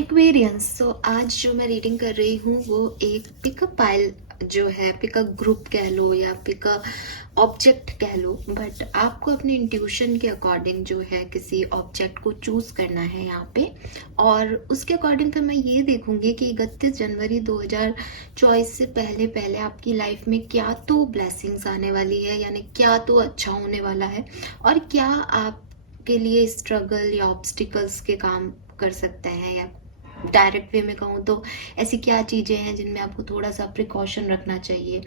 Aquarians. सो आज जो मैं रीडिंग कर रही हूँ वो एक पिकअप पाइल जो है, पिकअप ग्रुप कह लो या पिकअप ऑब्जेक्ट कह लो, बट आपको अपने इंट्यूशन के अकॉर्डिंग जो है किसी ऑब्जेक्ट को चूज करना है यहाँ पे। और उसके अकॉर्डिंग फिर मैं ये देखूंगी कि 31 जनवरी 2024 से पहले पहले आपकी लाइफ में क्या तो ब्लेसिंग्स आने वाली है, यानी क्या तो अच्छा होने वाला है, और क्या आपके लिए स्ट्रगल या ऑब्स्टिकल्स के काम कर सकते हैं, या डायरेक्ट वे में कहूँ तो ऐसी क्या चीज़ें हैं जिनमें आपको थोड़ा सा प्रिकॉशन रखना चाहिए।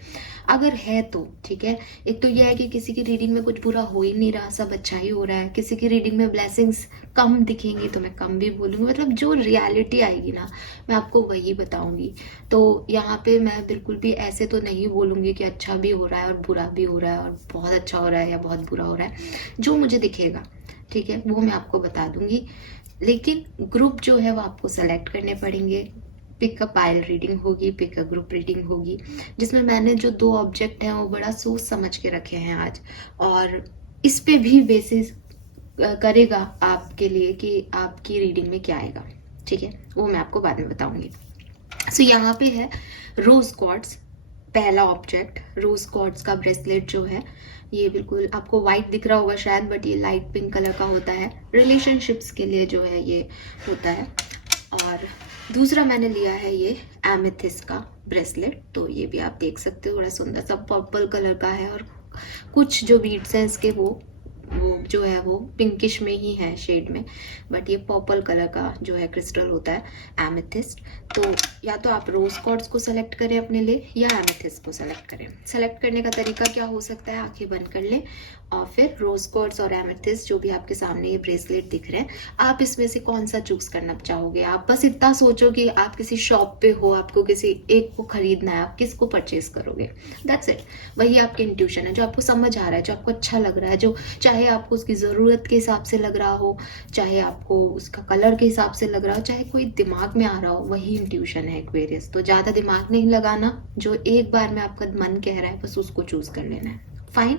अगर है तो ठीक है। एक तो यह है कि किसी की रीडिंग में कुछ बुरा हो ही नहीं रहा, सब अच्छा ही हो रहा है। किसी की रीडिंग में ब्लेसिंग्स कम दिखेंगी तो मैं कम भी बोलूँगी, मतलब जो रियलिटी आएगी ना मैं आपको वही बताऊँगी। तो यहाँ पे मैं बिल्कुल भी ऐसे तो नहीं बोलूँगी कि अच्छा भी हो रहा है और बुरा भी हो रहा है और बहुत अच्छा हो रहा है या बहुत बुरा हो रहा है। जो मुझे दिखेगा ठीक है वो मैं आपको बता दूंगी, लेकिन ग्रुप जो है वो आपको सेलेक्ट करने पड़ेंगे। पिक अ पाइल रीडिंग होगी, पिक अ ग्रुप रीडिंग होगी, जिसमें मैंने जो 2 ऑब्जेक्ट हैं वो बड़ा सोच समझ के रखे हैं आज, और इस पे भी बेसिस करेगा आपके लिए कि आपकी रीडिंग में क्या आएगा। ठीक है, वो मैं आपको बाद में बताऊंगी। सो यहाँ पे है रोज क्वार्ट्स, पहला ऑब्जेक्ट रोज क्वार्ट्स का ब्रेसलेट जो है, ये बिल्कुल आपको वाइट दिख रहा होगा शायद, बट ये लाइट पिंक कलर का होता है। रिलेशनशिप्स के लिए जो है ये होता है। और दूसरा मैंने लिया है ये एमेथिस्ट का ब्रेसलेट, तो ये भी आप देख सकते हो, बड़ा सुंदर सा पर्पल कलर का है, और कुछ जो बीड्स हैं इसके वो जो है वो पिंकिश में ही है शेड में, बट ये पर्पल कलर का जो है क्रिस्टल होता है एमेथिस्ट। तो या तो आप रोज क्वार्ट्ज को सेलेक्ट करें अपने लिए या एमेथिस्ट को सेलेक्ट करें। सेलेक्ट करने का तरीका क्या हो सकता है, आंखें बंद कर लें और फिर रोज क्वार्ट्ज और एमेथिस्ट जो भी आपके सामने ये ब्रेसलेट दिख रहे हैं, आप इसमें से कौन सा चूज करना चाहोगे। आप बस इतना सोचो कि आप किसी शॉप पे हो, आपको किसी एक को खरीदना है, आप किसको परचेज करोगे, दैट्स इट। वही आपके इंट्यूशन है, जो आपको समझ आ रहा है, जो आपको अच्छा लग रहा है, जो चाहे आपको उसकी ज़रूरत के हिसाब से लग रहा हो, चाहे आपको उसका कलर के हिसाब से लग रहा हो, चाहे कोई दिमाग में आ रहा हो, वही इंट्यूशन है एक्वेरियस। तो ज़्यादा दिमाग नहीं लगाना, जो एक बार में आपका मन कह रहा है बस उसको चूज कर लेना है। फाइन।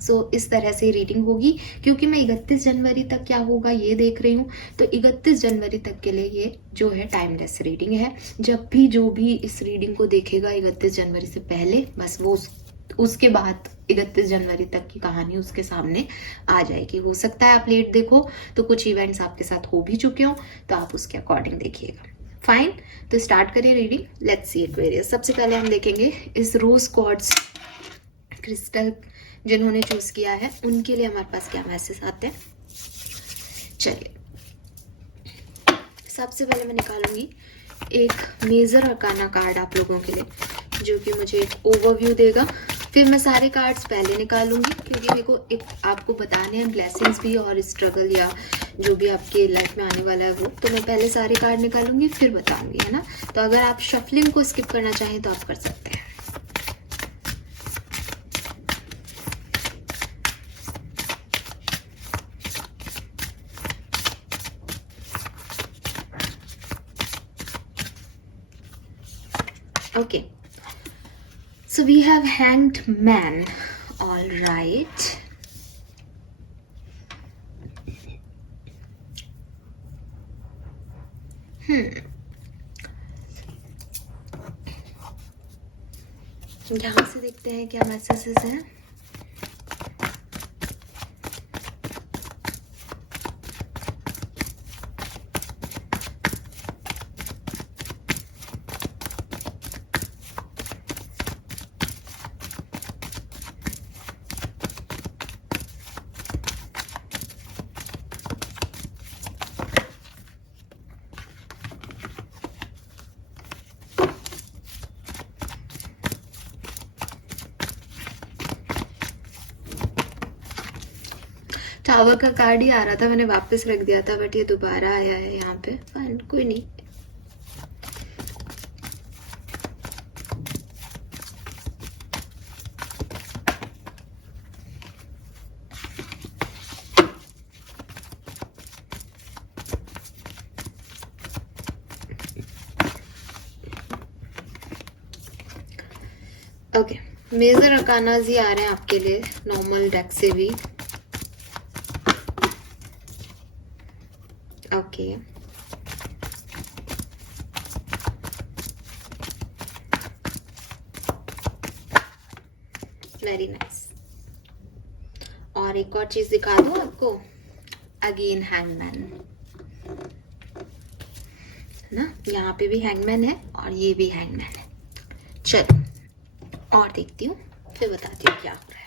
सो इस तरह से रीडिंग होगी, क्योंकि मैं 31 जनवरी तक क्या होगा ये देख रही हूँ, तो 31 जनवरी तक के लिए ये जो है टाइमलेस रीडिंग है। जब भी जो भी इस रीडिंग को देखेगा 31 जनवरी से पहले, बस वो उसके बाद 31 जनवरी तक की कहानी उसके सामने आ जाएगी। हो सकता है आप लेट देखो तो कुछ इवेंट्स आपके साथ हो भी चुके हों, तो आप उसके अकॉर्डिंग देखिएगा। फाइन, तो स्टार्ट करिए रीडिंग। Let's see Aquarius. सबसे पहले हम देखेंगे इस रोज क्वार्ट्ज क्रिस्टल जिन्होंने चूज किया है उनके लिए हमारे पास क्या मैसेज आते हैं। चलिए, सबसे पहले मैं निकालूंगी एक मेजर अरकाना कार्ड आप लोगों के लिए, जो कि मुझे एक ओवरव्यू देगा। फिर मैं सारे कार्ड्स पहले निकालूंगी, क्योंकि मेरे को एक आपको बताने हैं ब्लेसिंग्स भी और स्ट्रगल या जो भी आपके लाइफ में आने वाला है वो। तो मैं पहले सारे कार्ड निकालूंगी फिर बताऊंगी, है ना। तो अगर आप शफलिंग को स्किप करना चाहें तो आप कर सकते हैं। Okay, so we have Hanged Man. All right. यहाँ से देखते हैं क्या मैसेजेस हैं। टावर का कार्ड ही आ रहा था, मैंने वापस रख दिया था, बट ये दोबारा आया है यहाँ पे। फाइन, कोई नहीं। ओके, मेजर अरकानाज ही आ रहे हैं आपके लिए नॉर्मल डेक से भी। Okay, very nice. और एक और चीज दिखा दूं आपको, अगेन हैंगमैन ना, यहाँ पे भी हैंगमैन है और ये भी हैंगमैन है। चलो और देखती हूँ, फिर बताती हूँ क्या हो रहा है।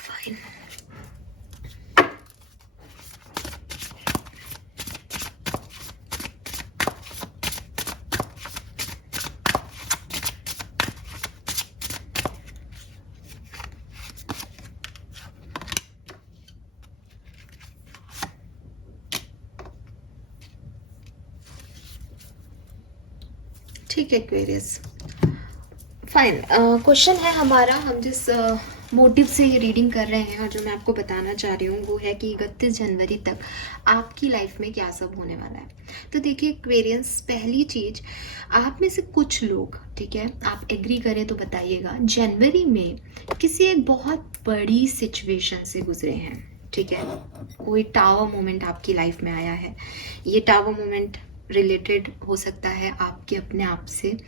फाइन। ठीक है एक्वेरियस, फाइन। क्वेश्चन है हमारा, हम जिस मोटिव से ये रीडिंग कर रहे हैं और जो मैं आपको बताना चाह रही हूँ वो है कि 31 जनवरी तक आपकी लाइफ में क्या सब होने वाला है। तो देखिए एक्वेरियंस, पहली चीज, आप में से कुछ लोग, ठीक है, आप एग्री करें तो बताइएगा, जनवरी में किसी एक बहुत बड़ी सिचुएशन से गुजरे हैं, ठीक है। कोई टावर मोमेंट आपकी लाइफ में आया है। ये टावर मोमेंट रिलेटेड हो सकता है आपके अपने आप से,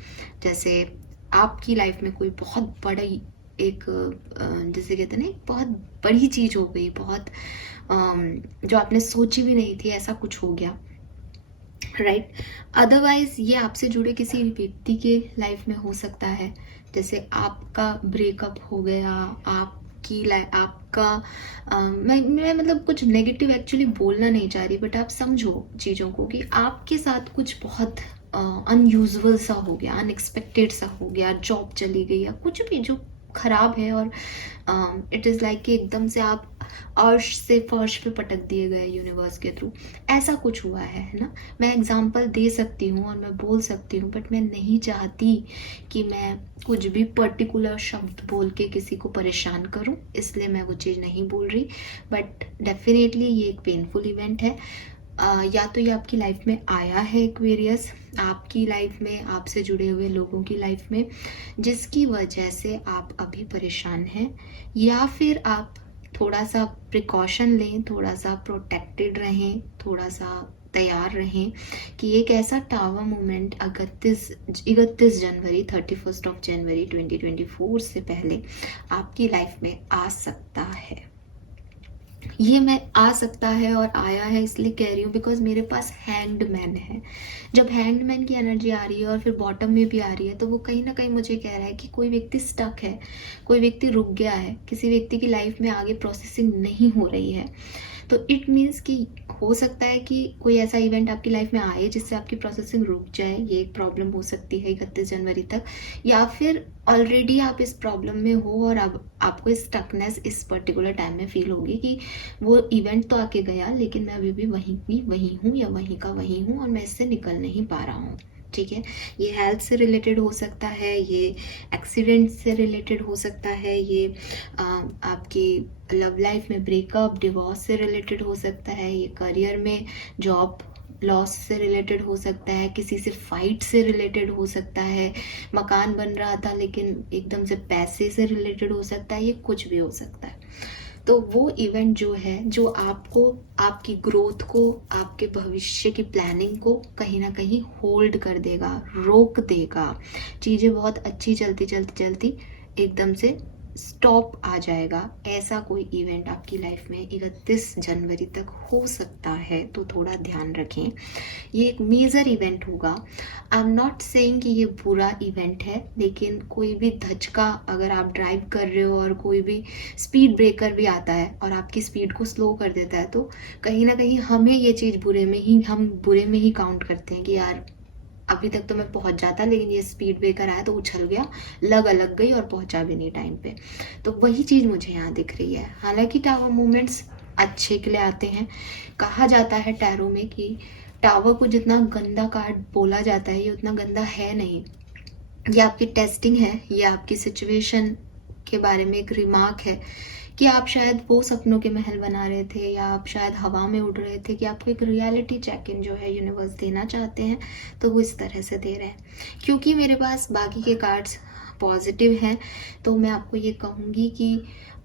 जैसे आपकी लाइफ में कोई बहुत बड़ी एक जैसे कहते हैं ना, एक बहुत बड़ी चीज हो गई, बहुत जो आपने सोची भी नहीं थी, ऐसा कुछ हो गया, राइट। अदरवाइज ये आपसे जुड़े किसी व्यक्ति के लाइफ में हो सकता है, जैसे आपका ब्रेकअप हो गया, आपका मैं मतलब कुछ नेगेटिव एक्चुअली बोलना नहीं चाह रही, बट आप समझो चीज़ों को कि आपके साथ कुछ बहुत अनयूजुअल सा हो गया, अनएक्सपेक्टेड सा हो गया, जॉब चली गई या कुछ भी जो खराब है, और इट इज़ लाइक कि एकदम से आप अर्श से फर्श पे पटक दिए गए यूनिवर्स के थ्रू, ऐसा कुछ हुआ है ना। मैं एग्जांपल दे सकती हूँ और मैं बोल सकती हूँ, बट मैं नहीं चाहती कि मैं कुछ भी पर्टिकुलर शब्द बोल के किसी को परेशान करूँ, इसलिए मैं वो चीज़ नहीं बोल रही। बट डेफिनेटली ये एक पेनफुल इवेंट है। या तो ये आपकी लाइफ में आया है एक्वेरियस, आपकी लाइफ में, आपसे जुड़े हुए लोगों की लाइफ में, जिसकी वजह से आप अभी परेशान हैं, या फिर आप थोड़ा सा प्रिकॉशन लें, थोड़ा सा प्रोटेक्टेड रहें, थोड़ा सा तैयार रहें कि एक ऐसा टावर मोमेंट 31 जनवरी 31 जनवरी 2024 से पहले आपकी लाइफ में आ सकता है। ये मैं आ सकता है और आया है इसलिए कह रही हूँ बिकॉज मेरे पास हैंग्ड मैन है। जब हैंग्ड मैन की एनर्जी आ रही है और फिर बॉटम में भी आ रही है, तो वो कहीं ना कहीं मुझे कह रहा है कि कोई व्यक्ति स्टक है, कोई व्यक्ति रुक गया है, किसी व्यक्ति की लाइफ में आगे प्रोसेसिंग नहीं हो रही है। तो इट मीन्स कि हो सकता है कि कोई ऐसा इवेंट आपकी लाइफ में आए जिससे आपकी प्रोसेसिंग रुक जाए, ये एक प्रॉब्लम हो सकती है 31 जनवरी तक। या फिर ऑलरेडी आप इस प्रॉब्लम में हो और अब आपको स्टकनेस इस पर्टिकुलर टाइम में फील होगी कि वो इवेंट तो आके गया, लेकिन मैं अभी भी वहीं की वहीं हूँ या वहीं का वहीं हूँ और मैं इससे निकल नहीं पा रहा हूँ, ठीक है। ये हेल्थ से रिलेटेड हो सकता है, ये एक्सीडेंट से रिलेटेड हो सकता है, ये आपकी लव लाइफ में ब्रेकअप डिवोर्स से रिलेटेड हो सकता है, ये करियर में जॉब लॉस से रिलेटेड हो सकता है, किसी से फाइट से रिलेटेड हो सकता है, मकान बन रहा था लेकिन एकदम से पैसे से रिलेटेड हो सकता है, ये कुछ भी हो सकता है। तो वो इवेंट जो है, जो आपको, आपकी ग्रोथ को, आपके भविष्य की प्लानिंग को कहीं ना कहीं होल्ड कर देगा, रोक देगा, चीज़ें बहुत अच्छी चलती चलती चलती एकदम से स्टॉप आ जाएगा, ऐसा कोई इवेंट आपकी लाइफ में 31 जनवरी तक हो सकता है। तो थोड़ा ध्यान रखें, ये एक मेजर इवेंट होगा। आई एम नॉट सेइंग कि ये बुरा इवेंट है, लेकिन कोई भी धचका, अगर आप ड्राइव कर रहे हो और कोई भी स्पीड ब्रेकर भी आता है और आपकी स्पीड को स्लो कर देता है, तो कहीं ना कहीं हमें ये चीज़ हम बुरे में ही काउंट करते हैं कि यार अभी तक तो मैं पहुंच जाता, लेकिन ये स्पीड ब्रेकर आया तो उछल गया, अलग गई और पहुंचा भी नहीं टाइम पे। तो वही चीज़ मुझे यहाँ दिख रही है। हालांकि टावर मूवमेंट्स अच्छे के लिए आते हैं। कहा जाता है टैरो में कि टावर को जितना गंदा कार्ड बोला जाता है, ये उतना गंदा है नहीं। ये आपकी टेस्टिंग है, ये आपकी सिचुएशन के बारे में एक रिमार्क है कि आप शायद वो सपनों के महल बना रहे थे या आप शायद हवा में उड़ रहे थे, कि आपको एक रियलिटी चेक इन जो है यूनिवर्स देना चाहते हैं, तो वो इस तरह से दे रहे हैं। क्योंकि मेरे पास बाकी के कार्ड्स पॉजिटिव हैं, तो मैं आपको ये कहूँगी कि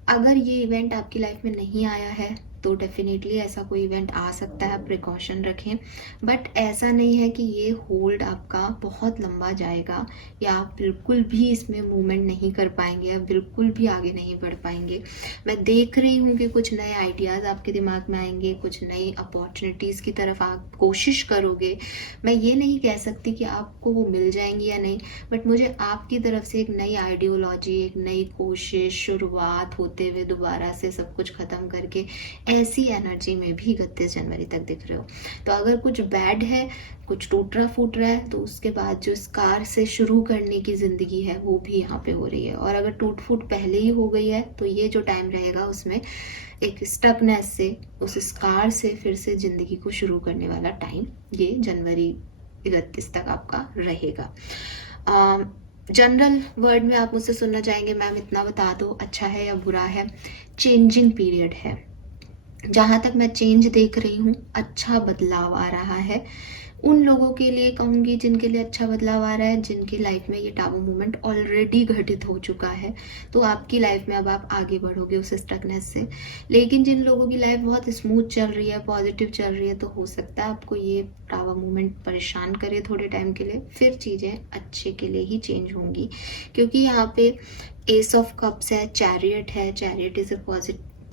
अगर ये इवेंट आपकी लाइफ में नहीं आया है तो डेफिनेटली ऐसा कोई इवेंट आ सकता है, प्रिकॉशन रखें। बट ऐसा नहीं है कि ये होल्ड आपका बहुत लंबा जाएगा या आप बिल्कुल भी इसमें मूवमेंट नहीं कर पाएंगे या बिल्कुल भी आगे नहीं बढ़ पाएंगे। मैं देख रही हूँ कि कुछ नए आइडियाज़ आपके दिमाग में आएंगे, कुछ नई अपॉर्चुनिटीज़ की तरफ आप कोशिश करोगे। मैं ये नहीं कह सकती कि आपको वो मिल जाएंगी या नहीं, बट मुझे आपकी तरफ से एक नई आइडियोलॉजी, एक नई कोशिश, शुरुआत होते हुए दोबारा से सब कुछ ख़त्म करके ऐसी एनर्जी में भी 31 जनवरी तक दिख रहे हो। तो अगर कुछ बैड है, कुछ टूट रहा फूट रहा है, तो उसके बाद जो स्कार से शुरू करने की ज़िंदगी है वो भी यहाँ पे हो रही है। और अगर टूट फूट पहले ही हो गई है तो ये जो टाइम रहेगा उसमें एक स्टकनेस से, उस स्कार से फिर से ज़िंदगी को शुरू करने वाला टाइम ये जनवरी 31 तक आपका रहेगा। जनरल वर्ड में आप मुझसे सुनना चाहेंगे मैम इतना बता दो अच्छा है या बुरा है। चेंजिंग पीरियड है, जहाँ तक मैं चेंज देख रही हूँ, अच्छा बदलाव आ रहा है। उन लोगों के लिए कहूँगी जिनके लिए अच्छा बदलाव आ रहा है, जिनकी लाइफ में ये टावर मूवमेंट ऑलरेडी घटित हो चुका है, तो आपकी लाइफ में अब आप आगे बढ़ोगे उस स्टकनेस से। लेकिन जिन लोगों की लाइफ बहुत स्मूथ चल रही है, पॉजिटिव चल रही है, तो हो सकता है आपको ये टावर मूवमेंट परेशान करे थोड़े टाइम के लिए, फिर चीज़ें अच्छे के लिए ही चेंज होंगी। क्योंकि यहाँ पे एस ऑफ कप्स है, चैरियट है। Chariot is a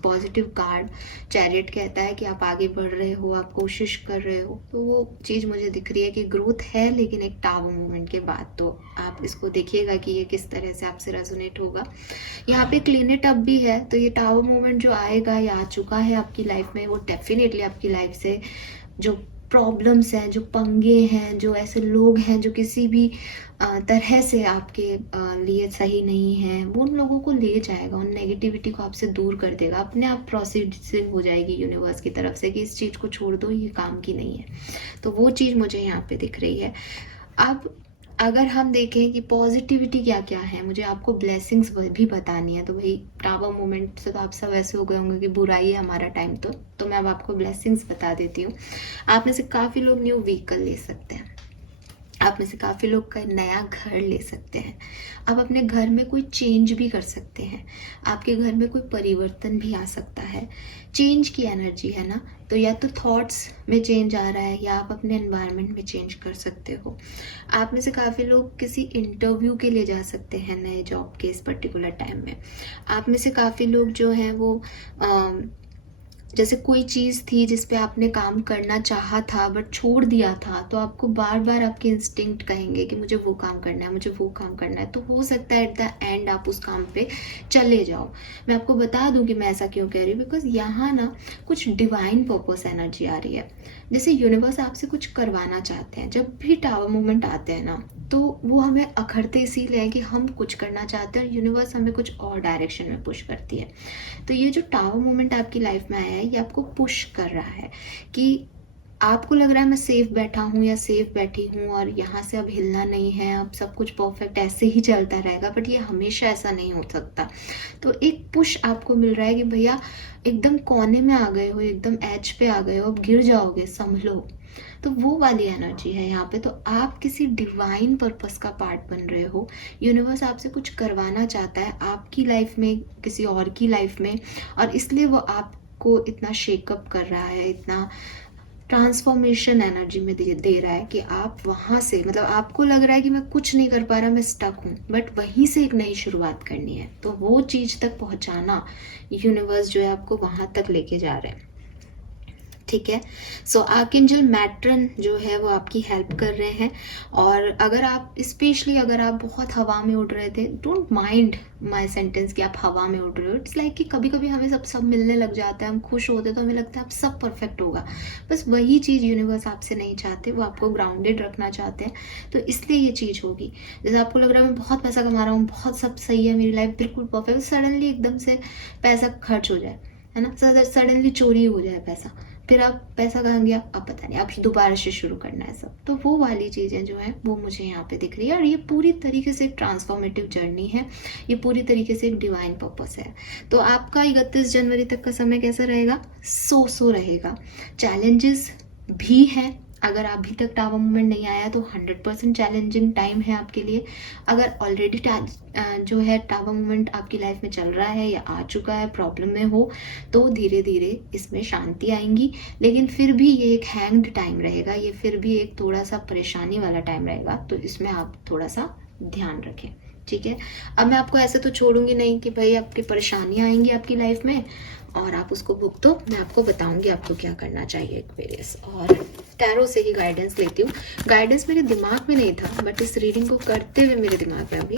positive card. Chariot कहता है कि आप आगे बढ़ रहे हो, आप कोशिश कर रहे हो, तो वो चीज़ मुझे दिख रही है कि ग्रोथ है, लेकिन एक टावर मूवमेंट के बाद। तो आप इसको देखिएगा कि ये किस तरह से आपसे रेजोनेट होगा। यहाँ पे क्लीन इट अप भी है, तो ये टावर मूवमेंट जो आएगा या आ चुका है आपकी लाइफ में, वो डेफिनेटली आपकी लाइफ से जो प्रॉब्लम्स हैं, जो पंगे हैं, जो ऐसे लोग हैं जो किसी भी तरह से आपके लिए सही नहीं है, वो उन लोगों को ले जाएगा, उन नेगेटिविटी को आपसे दूर कर देगा। अपने आप प्रोसीडिंग हो जाएगी यूनिवर्स की तरफ से कि इस चीज़ को छोड़ दो, ये काम की नहीं है। तो वो चीज़ मुझे यहाँ पे दिख रही है। अब अगर हम देखें कि पॉजिटिविटी क्या क्या है, मुझे आपको ब्लेसिंग्स भी बतानी है। तो भाई टावर मोमेंट से तो आप सब ऐसे हो गए होंगे कि बुराई है हमारा टाइम, तो मैं अब आपको ब्लेसिंग्स बता देती हूँ। आप में से काफ़ी लोग न्यू व्हीकल ले सकते हैं, आप में से काफ़ी लोग का नया घर ले सकते हैं, आप अपने घर में कोई चेंज भी कर सकते हैं, आपके घर में कोई परिवर्तन भी आ सकता है। चेंज की एनर्जी है ना, तो या तो थॉट्स में चेंज आ रहा है या आप अपने एनवायरनमेंट में चेंज कर सकते हो। आप में से काफ़ी लोग किसी इंटरव्यू के लिए जा सकते हैं नए जॉब के इस पर्टिकुलर टाइम में। आप में से काफ़ी लोग जो हैं वो जैसे कोई चीज़ थी जिस पे आपने काम करना चाहा था बट छोड़ दिया था, तो आपको बार बार आपके इंस्टिंक्ट कहेंगे कि मुझे वो काम करना है, मुझे वो काम करना है। तो हो सकता है एट द एंड आप उस काम पे चले जाओ। मैं आपको बता दूं कि मैं ऐसा क्यों कह रही हूँ, बिकॉज यहाँ ना कुछ डिवाइन पर्पस एनर्जी आ रही है। जैसे यूनिवर्स आपसे कुछ करवाना चाहते हैं। जब भी टावर मूवमेंट आते हैं ना, तो वो हमें अखड़ते इसीलिए है कि हम कुछ करना चाहते हैं और यूनिवर्स हमें कुछ और डायरेक्शन में पुश करती है। तो ये जो टावर मूवमेंट आपकी लाइफ में आया है, ये आपको पुश कर रहा है कि आपको लग रहा है मैं सेफ बैठा हूँ या सेफ बैठी हूँ और यहाँ से अब हिलना नहीं है, अब सब कुछ परफेक्ट ऐसे ही चलता रहेगा, बट ये हमेशा ऐसा नहीं हो सकता। तो एक पुश आपको मिल रहा है कि भैया एकदम कोने में आ गए हो, एकदम एज पे आ गए हो, अब गिर जाओगे, संभलो। तो वो वाली एनर्जी है यहाँ पे। तो आप किसी डिवाइन पर्पस का पार्ट बन रहे हो। यूनिवर्स आपसे कुछ करवाना चाहता है आपकी लाइफ में, किसी और की लाइफ में, और इसलिए वो आपको इतना शेकअप कर रहा है, इतना ट्रांसफॉर्मेशन एनर्जी में दे रहा है कि आप वहाँ से, मतलब आपको लग रहा है कि मैं कुछ नहीं कर पा रहा, मैं स्टक हूँ, बट वहीं से एक नई शुरुआत करनी है। तो वो चीज़ तक पहुँचाना यूनिवर्स जो है आपको वहाँ तक लेके जा रहे हैं। ठीक है। सो आर्कएंजल मैट्रन जो है वो आपकी हेल्प कर रहे हैं। और अगर आप स्पेशली अगर आप बहुत हवा में उड़ रहे थे, डोंट माइंड माय सेंटेंस कि आप हवा में उड़ रहे हो। इट्स लाइक कि कभी कभी हमें सब मिलने लग जाता है, हम खुश होते हैं तो हमें लगता है अब सब परफेक्ट होगा। बस वही चीज़ यूनिवर्स आपसे नहीं चाहते, वो आपको ग्राउंडेड रखना चाहते हैं। तो इसलिए ये चीज़ होगी। जैसे आपको लग रहा है मैं बहुत पैसा कमा रहा हूँ, बहुत सब सही है, मेरी लाइफ बिल्कुल परफेक्ट, सडनली एकदम से पैसा खर्च हो जाए, है ना, सडनली चोरी हो जाए पैसा, फिर अब पैसा कहाँ गया, अब पता नहीं, अब दोबारा से शुरू करना है सब। तो वो वाली चीज़ें जो है वो मुझे यहाँ पे दिख रही है, और ये पूरी तरीके से एक ट्रांसफॉर्मेटिव जर्नी है, ये पूरी तरीके से एक डिवाइन पर्पस है। तो आपका 31 जनवरी तक का समय कैसा रहेगा, सो रहेगा। चैलेंजेस भी हैं, अगर अभी तक टावर मूवमेंट नहीं आया तो 100% चैलेंजिंग टाइम है आपके लिए। अगर ऑलरेडी जो है टावर मूवमेंट आपकी लाइफ में चल रहा है या आ चुका है, प्रॉब्लम में हो, तो धीरे धीरे इसमें शांति आएंगी, लेकिन फिर भी ये एक हैंग्ड टाइम रहेगा, ये फिर भी एक थोड़ा सा परेशानी वाला टाइम रहेगा। तो इसमें आप थोड़ा सा ध्यान रखें, ठीक है। अब मैं आपको ऐसे तो छोड़ूंगी नहीं कि भाई आपकी परेशानियां आएंगी आपकी लाइफ में और आप उसको भुगतो। मैं आपको बताऊंगी आपको क्या करना चाहिए एक्वेरियस, और टैरो से ही गाइडेंस लेती हूँ। गाइडेंस मेरे दिमाग में नहीं था, बट इस रीडिंग को करते हुए मेरे दिमाग में अभी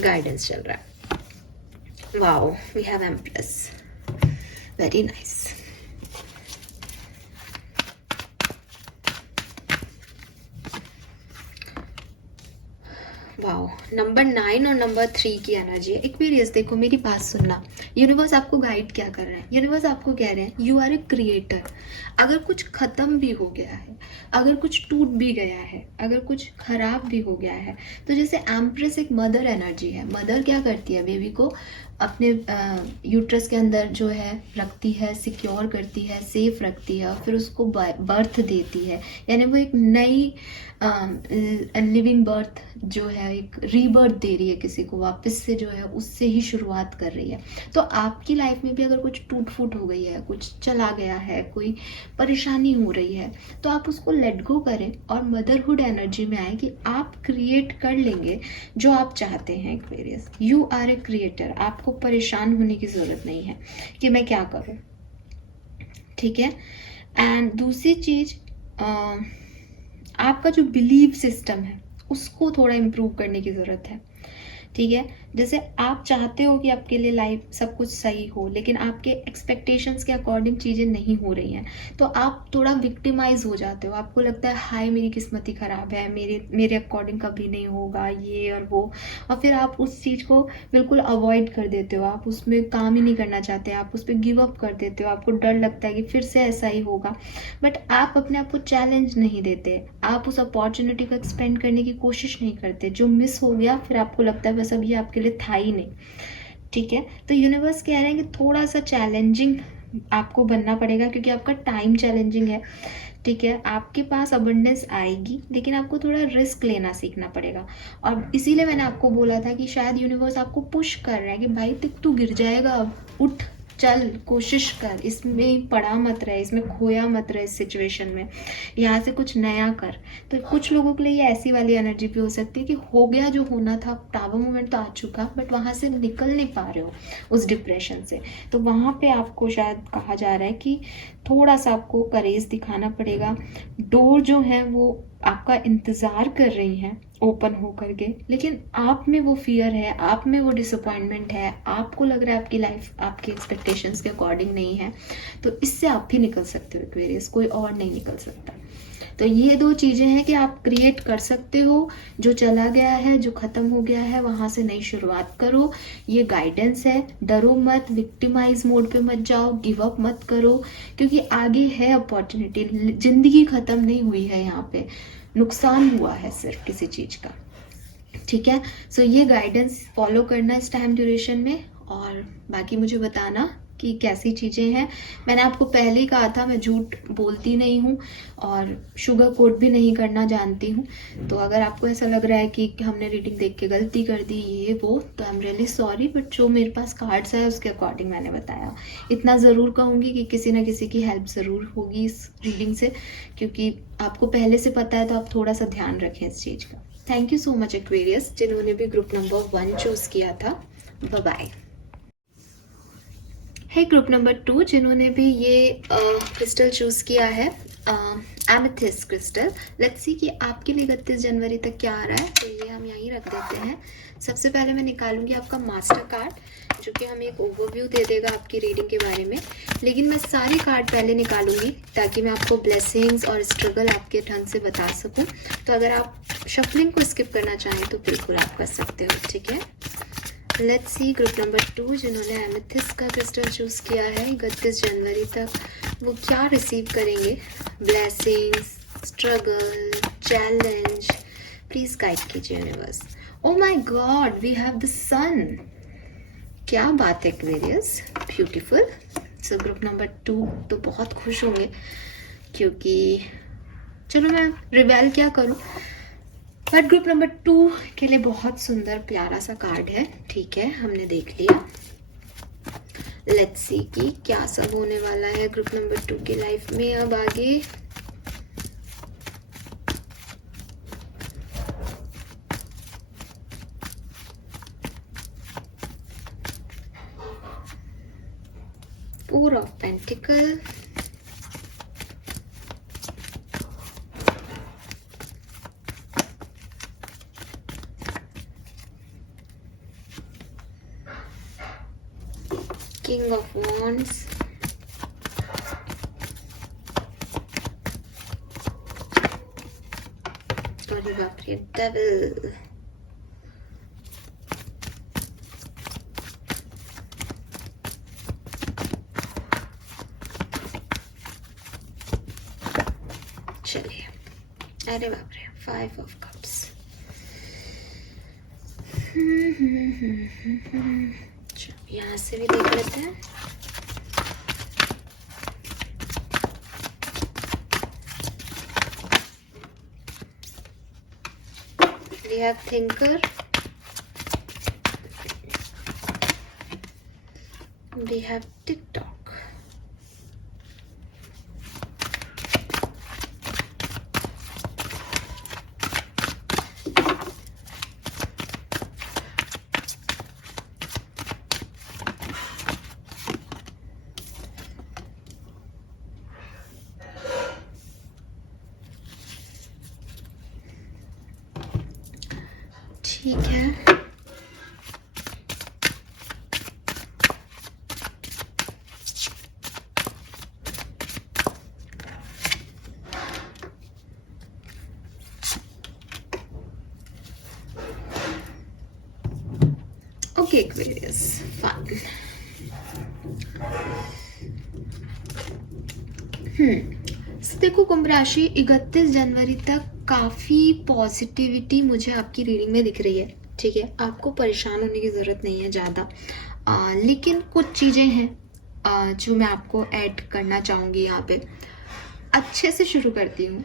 गाइडेंस चल रहा है। Wow, we have empress, very nice. Wow, number 9 और नंबर 3 की एनर्जी है। एक्वेरियस देखो, मेरी बात सुनना, यूनिवर्स आपको गाइड क्या कर रहे हैं, यूनिवर्स आपको कह रहे हैं यू आर ए क्रिएटर। अगर कुछ खत्म भी हो गया है, अगर कुछ टूट भी गया है, अगर कुछ खराब भी हो गया है, तो जैसे एम्प्रेस एक मदर एनर्जी है। मदर क्या करती है, बेबी को अपने यूट्रस के अंदर जो है रखती है, सिक्योर करती है, सेफ रखती है, और फिर उसको बर्थ देती है। यानी वो एक नई लिविंग बर्थ जो है, एक रीबर्थ दे रही है किसी को, वापस से जो है उससे ही शुरुआत कर रही है। तो आपकी लाइफ में भी अगर कुछ टूट फूट हो गई है, कुछ चला गया है, कोई परेशानी हो रही है, तो आप उसको लेट गो करें और मदरहुड एनर्जी में आए कि आप क्रिएट कर लेंगे जो आप चाहते हैं। Aquarius, you are a creator. आपको परेशान होने की जरूरत नहीं है कि मैं क्या करूं, ठीक है। एंड दूसरी चीज, आपका जो बिलीव सिस्टम है उसको थोड़ा इम्प्रूव करने की ज़रूरत है, ठीक है। जैसे आप चाहते हो कि आपके लिए लाइफ सब कुछ सही हो, लेकिन आपके एक्सपेक्टेशंस के अकॉर्डिंग चीज़ें नहीं हो रही हैं, तो आप थोड़ा विक्टिमाइज हो जाते हो। आपको लगता है हाय मेरी किस्मत ही ख़राब है, मेरे अकॉर्डिंग कभी नहीं होगा ये और वो, और फिर आप उस चीज़ को बिल्कुल अवॉइड कर देते हो, आप उसमें काम ही नहीं करना चाहते, आप उस पर गिव अप कर देते हो। आपको डर लगता है कि फिर से ऐसा ही होगा, बट आप अपने आप को चैलेंज नहीं देते, आप उस अपॉर्चुनिटी को एक्सपेंड करने की कोशिश नहीं करते। जो मिस हो गया फिर आपको लगता है बस अब ये आपके लिए था ही नहीं, ठीक है। तो यूनिवर्स कह रहे हैं कि थोड़ा सा चैलेंजिंग आपको बनना पड़ेगा, क्योंकि आपका टाइम चैलेंजिंग है, ठीक है। आपके पास अबंडेंस आएगी, लेकिन आपको थोड़ा रिस्क लेना सीखना पड़ेगा। और इसीलिए मैंने आपको बोला था कि शायद यूनिवर्स आपको पुश कर रहा है कि भाई तू गिर जाएगा, अब उठ, चल, कोशिश कर, इसमें पड़ा मत रहे, इसमें खोया मत रहे, इस सिचुएशन में यहाँ से कुछ नया कर। तो कुछ लोगों के लिए ये ऐसी वाली एनर्जी भी हो सकती है कि हो गया जो होना था, टावर मोमेंट तो आ चुका, बट वहाँ से निकल नहीं पा रहे हो उस डिप्रेशन से। तो वहाँ पे आपको शायद कहा जा रहा है कि थोड़ा सा आपको करेज दिखाना पड़ेगा। डोर जो है वो आपका इंतज़ार कर रही हैं ओपन हो करके, लेकिन आप में वो फियर है, आप में वो डिसअपॉइंटमेंट है, आपको लग रहा है आपकी लाइफ आपके एक्सपेक्टेशंस के अकॉर्डिंग नहीं है। तो इससे आप भी निकल सकते हो एक्वेरियस, कोई और नहीं निकल सकता। तो ये दो चीज़ें हैं कि आप क्रिएट कर सकते हो, जो चला गया है, जो ख़त्म हो गया है, वहाँ से नई शुरुआत करो। ये गाइडेंस है, डरो मत, विक्टिमाइज मोड पे मत जाओ, गिव अप मत करो, क्योंकि आगे है अपॉर्चुनिटी। जिंदगी ख़त्म नहीं हुई है, यहाँ पे नुकसान हुआ है सिर्फ किसी चीज़ का, ठीक है। सो ये गाइडेंस फॉलो करना इस टाइम ड्यूरेशन में, और बाकी मुझे बताना कि कैसी चीज़ें हैं। मैंने आपको पहले ही कहा था मैं झूठ बोलती नहीं हूँ और शुगर कोट भी नहीं करना जानती हूँ। तो अगर आपको ऐसा लग रहा है कि हमने रीडिंग देख के गलती कर दी ये वो, तो I am really sorry, but जो मेरे पास कार्ड्स है उसके अकॉर्डिंग मैंने बताया। इतना ज़रूर कहूँगी कि किसी ना किसी की हेल्प ज़रूर होगी इस रीडिंग से, क्योंकि आपको पहले से पता है, तो आप थोड़ा सा ध्यान रखें इस चीज़ का। Thank you so much Aquarius, जिन्होंने भी ग्रुप नंबर 1 चूज़ किया था। Bye bye. है ग्रुप नंबर 2 जिन्होंने भी ये क्रिस्टल चूज़ किया है, एमेथिस्ट क्रिस्टल। लेट्स सी कि आपके लिए 31 जनवरी तक क्या आ रहा है। तो ये हम यहीं रख देते हैं। सबसे पहले मैं निकालूंगी आपका मास्टर कार्ड, जो कि हमें एक ओवरव्यू दे देगा आपकी रीडिंग के बारे में। लेकिन मैं सारे कार्ड पहले निकालूंगी ताकि मैं आपको ब्लेसिंग्स और स्ट्रगल आपके ढंग से बता सकूं। तो अगर आप शफलिंग को स्किप करना चाहें तो बिल्कुल आप कर सकते हो, ठीक है। लेट्स सी ग्रुप नंबर 2 जिन्होंने एमेथिस्ट का क्रिस्टल चूज किया है 31 जनवरी तक वो क्या रिसीव करेंगे. Blessings, struggle, challenge. Please guide कीजिए universe. Oh my god, we have the sun. क्या बात है Aquarius, beautiful. So group number 2 तो बहुत खुश होंगे क्योंकि चलो मैं रिवेल क्या करूं, बट ग्रुप नंबर 2 के लिए बहुत सुंदर प्यारा सा कार्ड है. ठीक है, हमने देख लिया. लेट्स सी कि क्या सब होने वाला है ग्रुप नंबर 2 की लाइफ में अब आगे. Four of Pentacles, King of Wands, अरे बाप रे, Devil. चलिए, अरे बाप रे, 5 of Cups. चलो यहाँ से भी देख लेते हैं. We have Thinker, we have TikTok. ठीक है, ओके एक्वेरियस, फाइन. देखो कुंभ राशि 31 जनवरी तक काफी पॉजिटिविटी मुझे आपकी रीडिंग में दिख रही है. ठीक है, आपको परेशान होने की जरूरत नहीं है ज्यादा. लेकिन कुछ चीजें हैं जो मैं आपको ऐड करना चाहूंगी यहाँ पे. अच्छे से शुरू करती हूँ,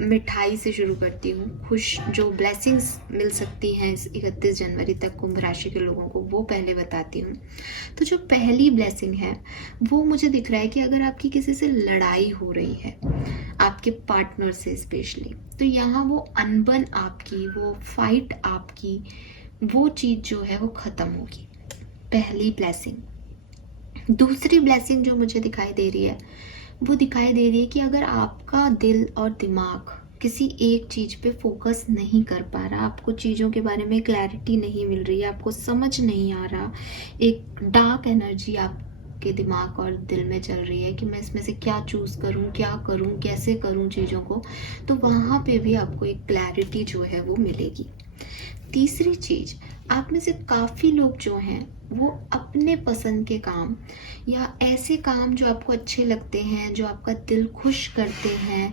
मिठाई से शुरू करती हूँ. खुश जो ब्लेसिंग्स मिल सकती हैं इस 31 जनवरी तक कुंभ राशि के लोगों को वो पहले बताती हूँ. तो जो पहली ब्लेसिंग है वो मुझे दिख रहा है कि अगर आपकी किसी से लड़ाई हो रही है, आपके पार्टनर से स्पेशली, तो यहाँ वो अनबन आपकी, वो फाइट आपकी, वो चीज़ जो है वो ख़त्म होगी. पहली ब्लेसिंग. दूसरी ब्लेसिंग जो मुझे दिखाई दे रही है वो दिखाई दे रही है कि अगर आपका दिल और दिमाग किसी एक चीज़ पे फोकस नहीं कर पा रहा, आपको चीज़ों के बारे में क्लैरिटी नहीं मिल रही है, आपको समझ नहीं आ रहा, एक डार्क एनर्जी आपके दिमाग और दिल में चल रही है कि मैं इसमें से क्या चूज़ करूं, क्या करूं, कैसे करूं चीज़ों को, तो वहाँ पे भी आपको एक क्लैरिटी जो है वो मिलेगी. तीसरी चीज़, आप में से काफ़ी लोग जो हैं वो अपने पसंद के काम या ऐसे काम जो आपको अच्छे लगते हैं, जो आपका दिल खुश करते हैं,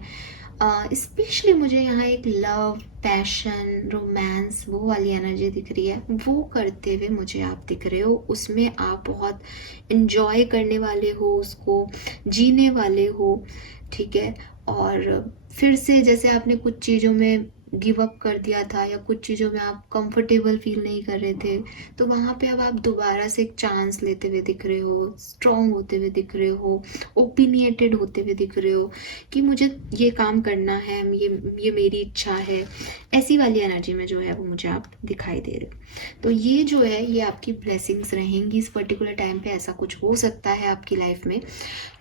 स्पेशली मुझे यहाँ एक लव, पैशन, रोमांस, वो वाली एनर्जी दिख रही है, वो करते हुए मुझे आप दिख रहे हो. उसमें आप बहुत इन्जॉय करने वाले हो, उसको जीने वाले हो. ठीक है, और फिर से जैसे आपने कुछ चीज़ों में गिव अप कर दिया था या कुछ चीज़ों में आप कंफर्टेबल फील नहीं कर रहे थे, तो वहाँ पे अब आप दोबारा से एक चांस लेते हुए दिख रहे हो, स्ट्रॉन्ग होते हुए दिख रहे हो, ओपिनियटेड होते हुए दिख रहे हो कि मुझे ये काम करना है, ये मेरी इच्छा है. ऐसी वाली एनर्जी में जो है वो मुझे आप दिखाई दे रहे हो. तो ये जो है ये आपकी ब्लेसिंग्स रहेंगी इस पर्टिकुलर टाइम पे. ऐसा कुछ हो सकता है आपकी लाइफ में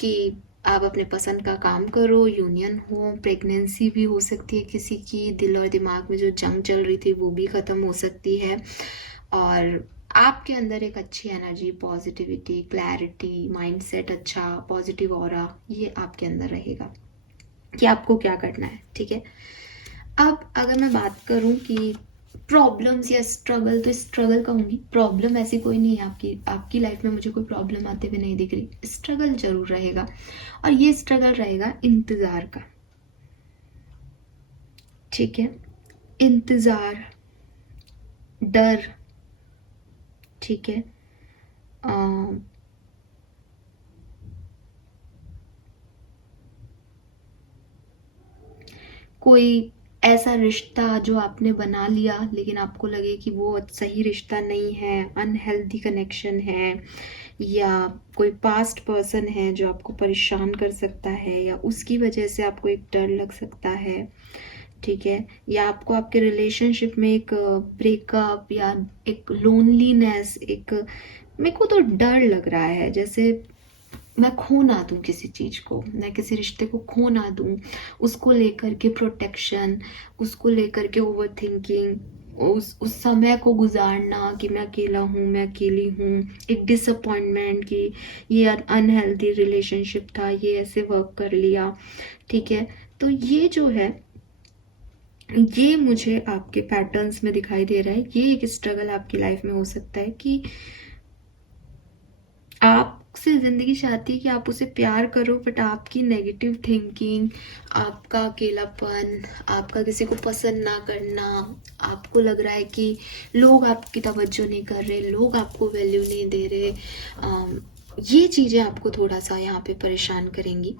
कि आप अपने पसंद का काम करो, यूनियन हो, प्रेगनेंसी भी हो सकती है किसी की, दिल और दिमाग में जो जंग चल रही थी वो भी ख़त्म हो सकती है, और आपके अंदर एक अच्छी एनर्जी, पॉजिटिविटी, क्लैरिटी, माइंडसेट अच्छा, पॉजिटिव ऑरा, ये आपके अंदर रहेगा कि आपको क्या करना है. ठीक है, अब अगर मैं बात करूं कि प्रॉब्लम्स या स्ट्रगल, तो स्ट्रगल कहूँगी, प्रॉब्लम ऐसी कोई नहीं है आपकी लाइफ में मुझे कोई प्रॉब्लम आते हुए नहीं दिख रही। स्ट्रगल जरूर रहेगा, और ये स्ट्रगल रहेगा इंतज़ार का। ठीक है, इंतज़ार, डर, ठीक है, कोई ऐसा रिश्ता जो आपने बना लिया लेकिन आपको लगे कि वो सही रिश्ता नहीं है, अनहेल्दी कनेक्शन है, या कोई पास्ट पर्सन है जो आपको परेशान कर सकता है, या उसकी वजह से आपको एक डर लग सकता है। ठीक है, या आपको आपके रिलेशनशिप में एक ब्रेकअप या एक लोनलीनेस, एक मेरे को तो डर लग रहा है जैसे मैं खो ना दूँ किसी चीज़ को, मैं किसी रिश्ते को खो ना दूँ, उसको लेकर के प्रोटेक्शन, उसको लेकर के ओवर थिंकिंग, उस समय को गुजारना कि मैं अकेला हूँ, मैं अकेली हूँ, एक डिसअपॉइंटमेंट कि ये अनहेल्दी रिलेशनशिप था, ये ऐसे वर्क कर लिया। ठीक है, तो ये जो है, ये मुझे आपके पैटर्न्स में दिखाई दे रहा है। ये एक स्ट्रगल आपकी लाइफ में हो सकता है कि आपसे ज़िंदगी चाहती है कि आप उसे प्यार करो, बट आपकी नेगेटिव थिंकिंग, आपका अकेलापन, आपका किसी को पसंद ना करना, आपको लग रहा है कि लोग आपकी तवज्जो नहीं कर रहे, लोग आपको वैल्यू नहीं दे रहे, ये चीज़ें आपको थोड़ा सा यहाँ पे परेशान करेंगी।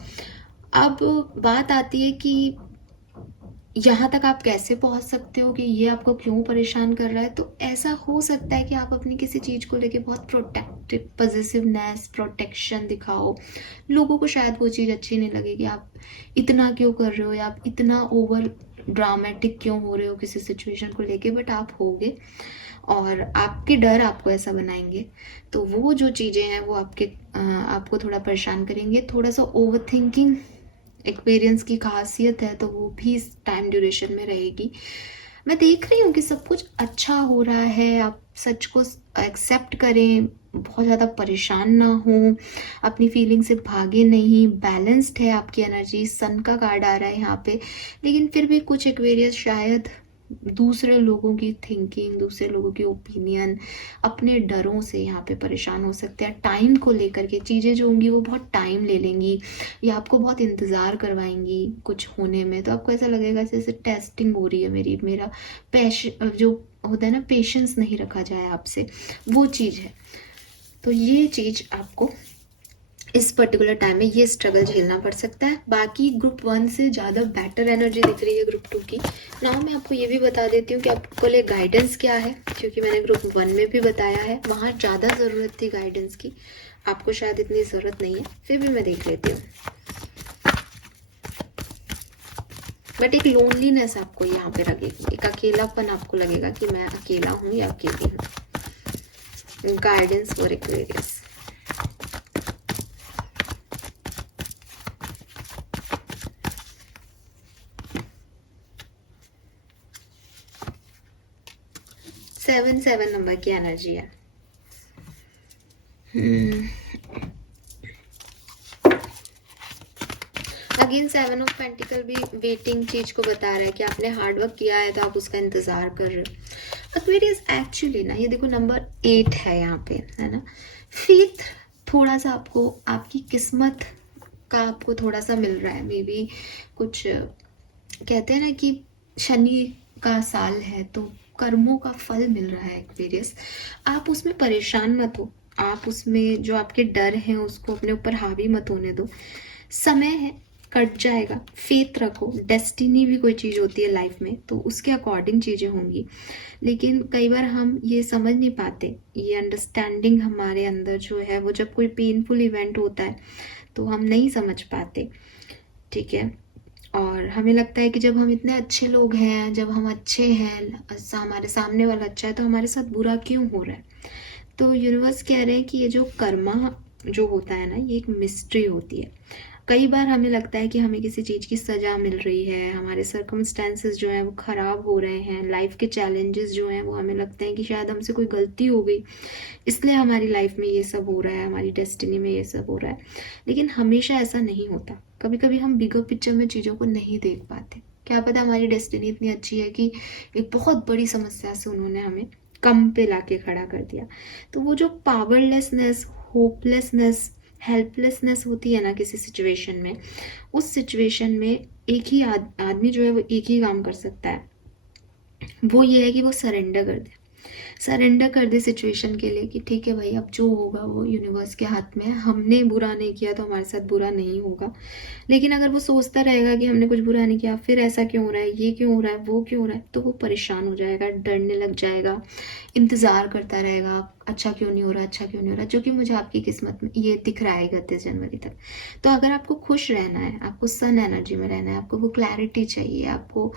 अब बात आती है कि यहाँ तक आप कैसे पहुँच सकते हो कि ये आपको क्यों परेशान कर रहा है। तो ऐसा हो सकता है कि आप अपनी किसी चीज़ को लेके बहुत प्रोटेक्टिव, पॉजिटिवनेस, प्रोटेक्शन दिखाओ। लोगों को शायद वो चीज़ अच्छी नहीं लगे कि आप इतना क्यों कर रहे हो, या आप इतना ओवर ड्रामेटिक क्यों हो रहे हो किसी सिचुएशन को लेके, बट आप होगे, और आपके डर आपको ऐसा बनाएंगे। तो वो जो चीज़ें हैं वो आपको थोड़ा परेशान करेंगे। थोड़ा सा ओवर थिंकिंग एक्सपीरियंस की खासियत है, तो वो भी इस टाइम ड्यूरेशन में रहेगी। मैं देख रही हूँ कि सब कुछ अच्छा हो रहा है, आप सच को एक्सेप्ट करें, बहुत ज़्यादा परेशान ना हो, अपनी फीलिंग से भागे नहीं, बैलेंस्ड है आपकी एनर्जी, सन का कार्ड आ रहा है यहाँ पे। लेकिन फिर भी कुछ एक्वेरियस शायद दूसरे लोगों की थिंकिंग, दूसरे लोगों की ओपिनियन, अपने डरों से यहाँ पे परेशान हो सकते हैं। टाइम को लेकर के चीज़ें जो होंगी वो बहुत टाइम ले लेंगी, या आपको बहुत इंतज़ार करवाएंगी कुछ होने में। तो आपको ऐसा लगेगा जैसे टेस्टिंग हो रही है, मेरा जो होता है ना, पेशेंस नहीं रखा जाए आपसे, वो चीज़ है। तो ये चीज़ आपको इस पर्टिकुलर टाइम में ये स्ट्रगल झेलना पड़ सकता है। बाकी ग्रुप 1 से ज़्यादा बेटर एनर्जी दिख रही है ग्रुप 2 की। नाउ मैं आपको ये भी बता देती हूँ कि आपको लिए गाइडेंस क्या है, क्योंकि मैंने ग्रुप 1 में भी बताया है, वहाँ ज़्यादा ज़रूरत थी गाइडेंस की, आपको शायद इतनी ज़रूरत नहीं है, फिर भी मैं देख लेती हूँ। बट एक लोनलीनेस आपको यहाँ पे लगेगी, एक अकेलापन आपको लगेगा कि मैं अकेला हूँ या अकेली हूँ। Guidance for Aquarius. Seven number की एनर्जी है। अगेन 7 ऑफ पेंटिकल भी वेटिंग चीज को बता रहा है कि आपने हार्डवर्क किया है तो आप उसका इंतजार कर रहे हो। एक्वेरियस एक्चुअली ना, ये देखो नंबर 8 है यहाँ पे, है ना। फेथ थोड़ा सा आपको, आपकी किस्मत का आपको थोड़ा सा मिल रहा है। मे बी कुछ कहते हैं ना कि शनि का साल है तो कर्मों का फल मिल रहा है एक्वेरियस। आप उसमें परेशान मत हो, आप उसमें जो आपके डर हैं उसको अपने ऊपर हावी मत होने दो। समय है, कट जाएगा, फेथ रखो। डेस्टिनी भी कोई चीज़ होती है लाइफ में, तो उसके अकॉर्डिंग चीज़ें होंगी। लेकिन कई बार हम ये समझ नहीं पाते, ये अंडरस्टैंडिंग हमारे अंदर जो है वो, जब कोई पेनफुल इवेंट होता है तो हम नहीं समझ पाते। ठीक है, और हमें लगता है कि जब हम इतने अच्छे लोग हैं, जब हम अच्छे हैं, हमारे सामने वाला अच्छा है, तो हमारे साथ बुरा क्यों हो रहा है। तो यूनिवर्स कह रहे हैं कि ये जो कर्मा जो होता है ना, ये एक मिस्ट्री होती है। कई बार हमें लगता है कि हमें किसी चीज़ की सज़ा मिल रही है, हमारे सर्कमस्टेंसेस जो हैं वो ख़राब हो रहे हैं, लाइफ के चैलेंजेस जो हैं वो हमें लगते हैं कि शायद हमसे कोई गलती हो गई, इसलिए हमारी लाइफ में ये सब हो रहा है, हमारी डेस्टिनी में ये सब हो रहा है। लेकिन हमेशा ऐसा नहीं होता, कभी कभी हम बिगर पिक्चर में चीज़ों को नहीं देख पाते। क्या पता हमारी डेस्टिनी इतनी अच्छी है कि एक बहुत बड़ी समस्या से उन्होंने हमें कम पे लाके खड़ा कर दिया। तो वो जो पावरलेसनेस, होपलेसनेस, हेल्पलेसनेस होती है ना किसी सिचुएशन में, उस सिचुएशन में एक ही आदमी जो है वो एक ही काम कर सकता है, वो ये है कि वो सरेंडर कर दे। सरेंडर कर दे सिचुएशन के लिए कि ठीक है भाई, अब जो होगा वो यूनिवर्स के हाथ में है, हमने बुरा नहीं किया तो हमारे साथ बुरा नहीं होगा। लेकिन अगर वो सोचता रहेगा कि हमने कुछ बुरा नहीं किया, फिर ऐसा क्यों हो रहा है, ये क्यों हो रहा है, वो क्यों हो रहा है, तो वो परेशान हो जाएगा, डरने लग जाएगा, इंतज़ार करता रहेगा, अच्छा क्यों नहीं हो रहा, अच्छा क्यों नहीं हो रहा, जो कि मुझे आपकी किस्मत में ये दिख रहा है 31 जनवरी तक। तो अगर आपको खुश रहना है, आपको सन एनर्जी में रहना है, आपको वो क्लैरिटी चाहिए, आपको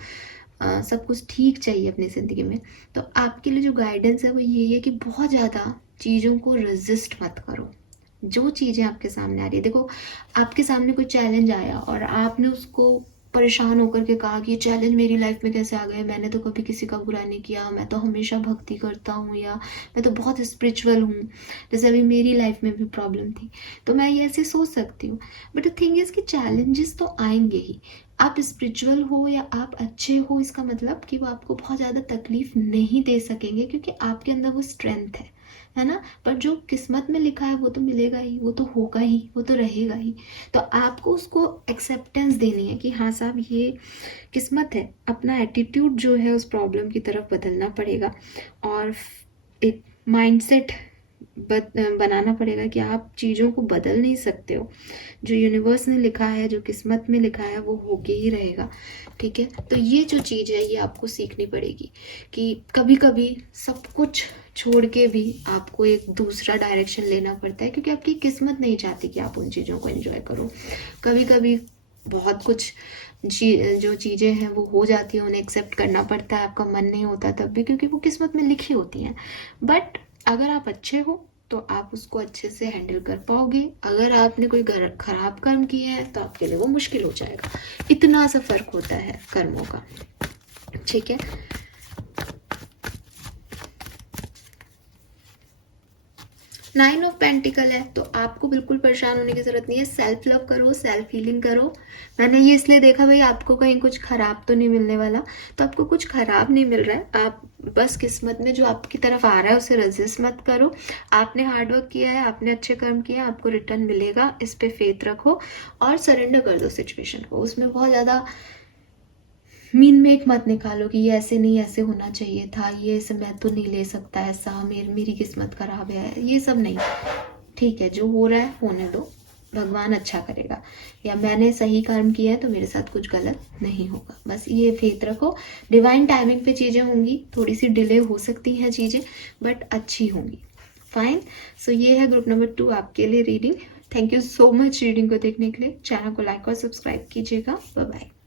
सब कुछ ठीक चाहिए अपनी ज़िंदगी में, तो आपके लिए जो गाइडेंस है वो यही है कि बहुत ज़्यादा चीज़ों को रेजिस्ट मत करो। जो चीज़ें आपके सामने आ रही है, देखो आपके सामने कोई चैलेंज आया और आपने उसको परेशान होकर के कहा कि ये चैलेंज मेरी लाइफ में कैसे आ गए, मैंने तो कभी किसी का बुरा नहीं किया, मैं तो हमेशा भक्ति करता हूँ, या मैं तो बहुत स्पिरिचुअल हूँ, जैसे अभी मेरी लाइफ में भी प्रॉब्लम थी, तो मैं ये ऐसे सोच सकती हूँ। बट द थिंग इज़ कि चैलेंजेस तो आएंगे ही। आप स्पिरिचुअल हो या आप अच्छे हो, इसका मतलब कि वो आपको बहुत ज़्यादा तकलीफ नहीं दे सकेंगे, क्योंकि आपके अंदर वो स्ट्रेंथ है ना। पर जो किस्मत में लिखा है वो तो मिलेगा ही, वो तो होगा ही, वो तो रहेगा ही। तो आपको उसको एक्सेप्टेंस देनी है कि हाँ साहब ये किस्मत है। अपना एटीट्यूड जो है उस प्रॉब्लम की तरफ बदलना पड़ेगा, और एक माइंडसेट बनाना पड़ेगा कि आप चीज़ों को बदल नहीं सकते हो। जो यूनिवर्स ने लिखा है, जो किस्मत में लिखा है, वो होके ही रहेगा। ठीक है, तो ये जो चीज़ है ये आपको सीखनी पड़ेगी कि कभी कभी सब कुछ छोड़ के भी आपको एक दूसरा डायरेक्शन लेना पड़ता है, क्योंकि आपकी किस्मत नहीं चाहती कि आप उन चीज़ों को एंजॉय करो। कभी कभी बहुत कुछ जो चीज़ें हैं वो हो जाती हैं, उन्हें एक्सेप्ट करना पड़ता है, आपका मन नहीं होता तब भी, क्योंकि वो किस्मत में लिखी होती हैं। बट अगर आप अच्छे हो तो आप उसको अच्छे से हैंडल कर पाओगे। अगर आपने कोई खराब कर्म किए हैं तो आपके लिए वो मुश्किल हो जाएगा। इतना सा फर्क होता है कर्मों का। ठीक है, नाइन ऑफ पेंटिकल है, तो आपको बिल्कुल परेशान होने की जरूरत नहीं है। सेल्फ लव करो, सेल्फ हीलिंग करो। मैंने ये इसलिए देखा भाई आपको कहीं कुछ खराब तो नहीं मिलने वाला, तो आपको कुछ खराब नहीं मिल रहा है। आप बस किस्मत में जो आपकी तरफ आ रहा है उसे रेजिस्ट मत करो। आपने हार्डवर्क किया है, आपने अच्छे कर्म किए हैं, आपको रिटर्न मिलेगा, इस पे फेथ रखो और सरेंडर कर दो सिचुएशन को। उसमें बहुत ज़्यादा मीन मेक मत निकालो कि ये ऐसे नहीं, ऐसे होना चाहिए था, ये ऐसे मैं तो नहीं ले सकता ऐसा, मेरी किस्मत खराब है, ये सब नहीं। ठीक है, जो हो रहा है होने दो, भगवान अच्छा करेगा, या मैंने सही कर्म किया है तो मेरे साथ कुछ गलत नहीं होगा। बस ये फेथ रखो, डिवाइन टाइमिंग पे चीज़ें होंगी, थोड़ी सी डिले हो सकती हैं चीज़ें, बट अच्छी होंगी। फाइन। सो ये है ग्रुप नंबर 2 आपके लिए reading. Thank you so much reading को देखने के लिए। चैनल को लाइक और सब्सक्राइब कीजिएगा। Bye bye.